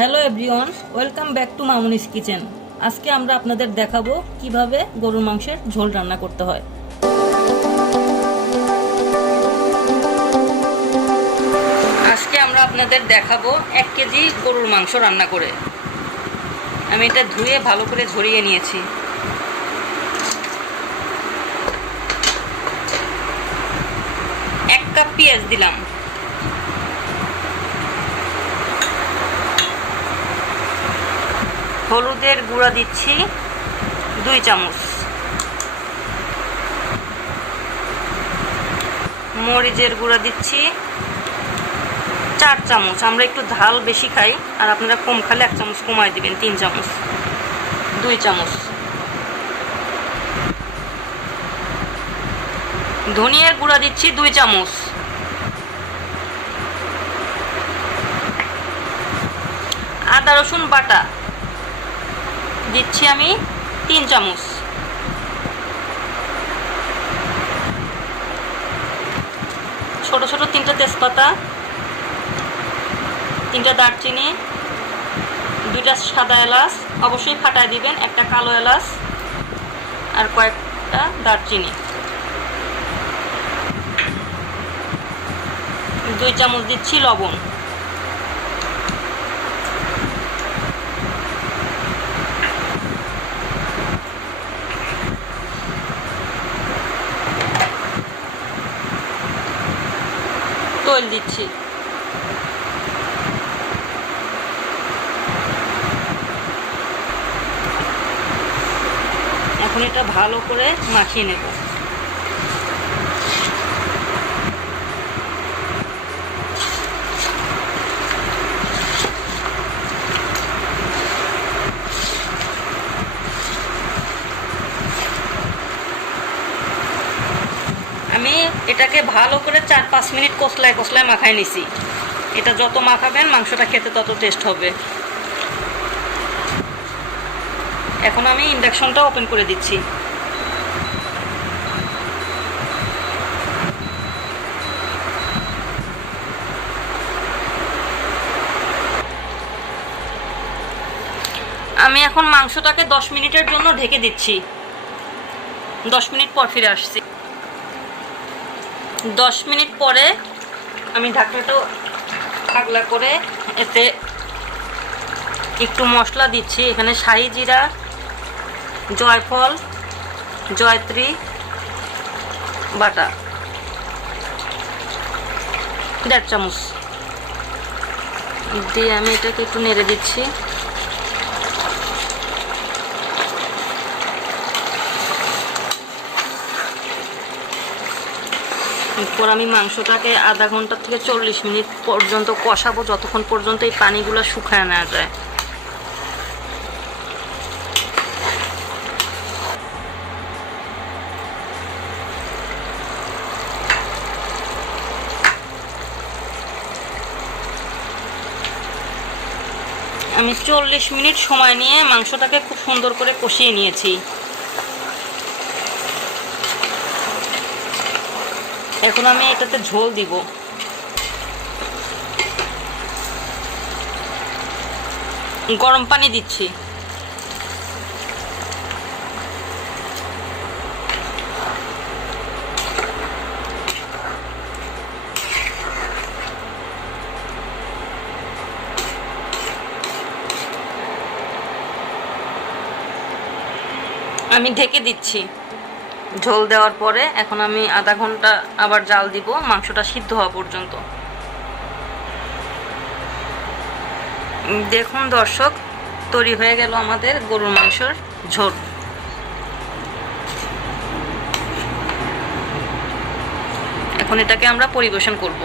Hello everyone, welcome back to Mamuni's kitchen. আজকে আমরা আপনাদের দেখাবো কিভাবে গরুর মাংসের ঝোল রান্না করতে হয়। আজকে আমরা আপনাদের দেখাবো 1 কেজি গরুর মাংস রান্না করে। আমি এটা ধুয়ে ভালো করে ঝরিয়ে নিয়েছি। এক কাপ পেঁয়াজ দিলাম, হলুদের গুঁড়া দিচ্ছি 2 চামচ, মরিচের গুঁড়া দিচ্ছি 4 চামচ। আমরা একটু ঝাল বেশি খাই, আর আপনারা কম খালে 1 চামচ কমায় দিবেন, 3 চামচ, 2 চামচ। ধনিয়ার গুঁড়া দিচ্ছি 2 চামচ, আদা রসুন বাটা দিচ্ছি আমি 3 চামচ, ছোট ছোট 3টা তেজপাতা, 3টা দারচিনি, 2টা সাদা এলাচ, অবশ্যই ফাটায় দিবেন, 1টা কালো এলাচ আর কয়েকটা দারচিনি, 2 চামচ দিচ্ছি লবণ। তেল দিচ্ছি, এখন এটা ভালো করে মাখিয়ে নেব। আমি এটাকে ভালো করে 4-5 মিনিট কষলায় কষলায় মাখায় নিছি। এটা যত মাখাবেন মাংসটা খেতে তত টেস্ট হবে। এখন আমি ইন্ডাকশনটা ওপেন করে দিচ্ছি। আমি এখন মাংসটাকে 10 মিনিটের জন্য ঢেকে দিচ্ছি। 10 মিনিট পর ফিরে আসছি। 10 মিনিট পরে আমি ঢাকনাটা আগলা করে এতে একটু মশলা দিচ্ছি। এখানে শাহি জিরা, জয়ফল, জয়ত্রী বাটা 1.5 চামচ দিয়ে আমি এটাকে একটু নেড়ে দিচ্ছি। এরপর আমি মাংসটাকে আধা ঘন্টা থেকে 40 মিনিট পর্যন্ত কষাবো, যতক্ষণ পর্যন্ত এই পানিগুলো শুকায় না যায়। আমি 40 মিনিট সময় নিয়ে মাংসটাকে খুব সুন্দর করে কষিয়ে নিয়েছি। এখন আমি এটাতে ঝোল দিব। গরম পানি দিচ্ছি। আমি ঢেকে দিচ্ছি। ঝোল দেওয়ার পরে এখন আমি আধা ঘন্টা আবার জাল দিব, মাংসটা সিদ্ধ হওয়া পর্যন্ত। দেখুন দর্শক, তৈরি হয়ে গেল আমাদের গরুর মাংসের ঝোল। এখন এটাকে আমরা পরিবেশন করব।